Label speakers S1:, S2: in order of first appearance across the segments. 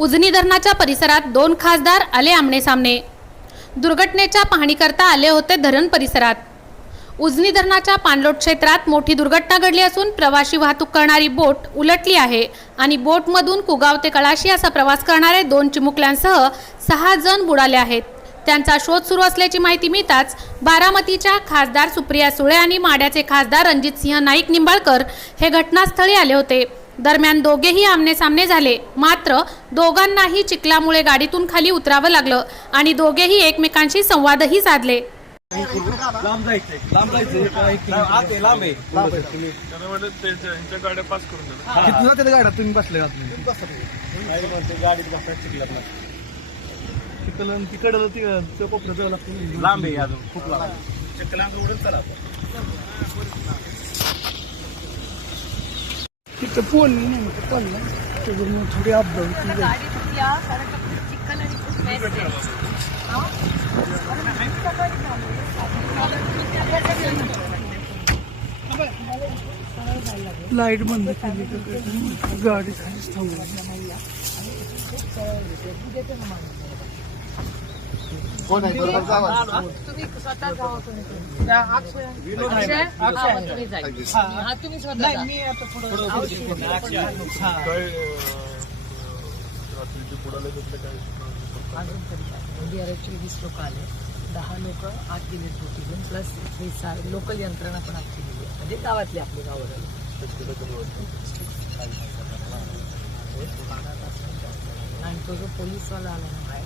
S1: उजनी धरणाच्या परिसरात दोन खासदार आले आमने सामने. दुर्घटनेच्या पाहणीकरता आले होते धरण परिसरात. उजनी धरणाच्या पाणलोट क्षेत्रात मोठी दुर्घटना घडली असून प्रवाशी वाहतूक करणारी बोट उलटली आहे आणि बोटमधून कुगाव ते कळाशी असा प्रवास करणारे दोन चिमुकल्यांसह सहा जण बुडाले आहेत. त्यांचा शोध सुरू असल्याची माहिती मिळताच बारामतीच्या खासदार सुप्रिया सुळे आणि माड्याचे खासदार रणजितसिंह नाईक निंबाळकर हे घटनास्थळी आले होते. दरम्यान दोघेही आमनेसामने झाले. मात्र दोघांनाही चिखलामुळे गाडीतून खाली उतरावं लागलं आणि दोघेही एकमेकांशी संवादही साधले.
S2: लांब जायचंय. लांब जायचंय. आत आहे, लांब आहे. लांब आहे. तुम्ही
S3: त्यानं म्हणलं त्यांच्या यांच्या गाड्या पास करून द्या
S2: किती जाते त्या गाड्या तुम्ही बसले नाही म्हणते गाडीत बसतात चिखलात ना तिकडं तिकडं ती ते कोपऱ्यात जायला लागतं. लांब आहे अजून. खूप लांब. आहे. चिखलात उडेल चला
S4: तिथं पोल नेमकं पडलं त्याच्यामुळे थोडी अपडाऊन ती झाली. लाइट बंद केली का काय? गाडी खालीच थांबली
S3: बुडाले त्यातले काय
S5: अजून तरी डीआरएफचे वीस लोक आले. दहा लोक आत गेले बोटीतून प्लस हे लोकल यंत्रणा पण आत केलेली आहे. म्हणजे गावातली आपली गावाला आणि तो जो पोलीसवाला आला ना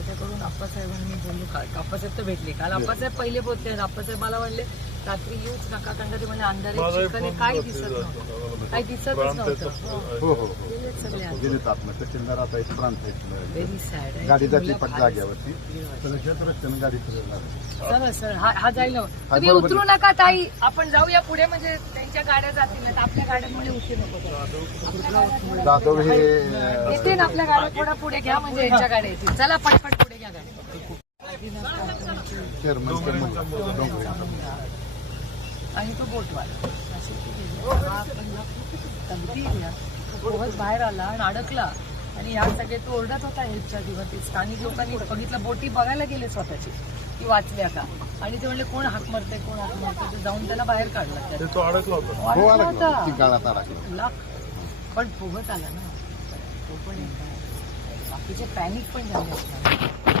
S5: त्याच्याकडून अप्पासाहेबांनी बोललो काल अप्पासाहेब तर भेटले. काल अप्पासाहेब पहिले पोहोचले अप्पासाहेब मला म्हणले रात्री येऊच नका कारण का ते म्हणजे अंधारे चिखल काही
S3: होते
S5: दिसत. नव्हतं. काही दिसतच नव्हतं.
S6: हो हो
S5: गेलेत सगळे आत.
S6: गेलेत आतमध्ये. तहसीलदार आता एक प्रांत आहेत.
S5: व्हेरी सॅड आहे.
S6: गाडी जाते
S5: मुलं
S6: पण
S5: फार
S6: जाग्यावरती
S5: दिसतात.
S6: तर ह्याच रस्त्यानं गाडी फिरवणार
S5: चला सर हा हा जाईल ना. तुम्ही
S6: बरोबर.
S5: उतरू नका ताई. आपण जाऊया पुढे म्हणजे त्यांच्या गाड्या जातील. नाही तर आपल्या गाड्यांमध्ये उशीर नको
S6: जाधव हे अं,
S5: येते ना आपल्या गाड्या थोडा पुढे घ्या म्हणजे यांच्या गाड्या येतील. चला पटपट पुढे घ्या गाड्या. आणि तो बोटवाला. हा पोहत बाहेर आला आणि अडकला. आणि या सगळे तो ओरडत होता हेल्पच्या दिवस ते स्थानिक लोकांनी बघितलं बोटी बघायला गेले स्वतःची की वाचल्या का आणि ते म्हणले कोण हाक मारते कोण हाक मारते ते जाऊन त्याला बाहेर काढलं. त्यात.
S3: ते तो अडकला. होता
S5: पण पोहत आला ना. तो पण एकदा. बाकीचे पॅनिक पण झाले असतात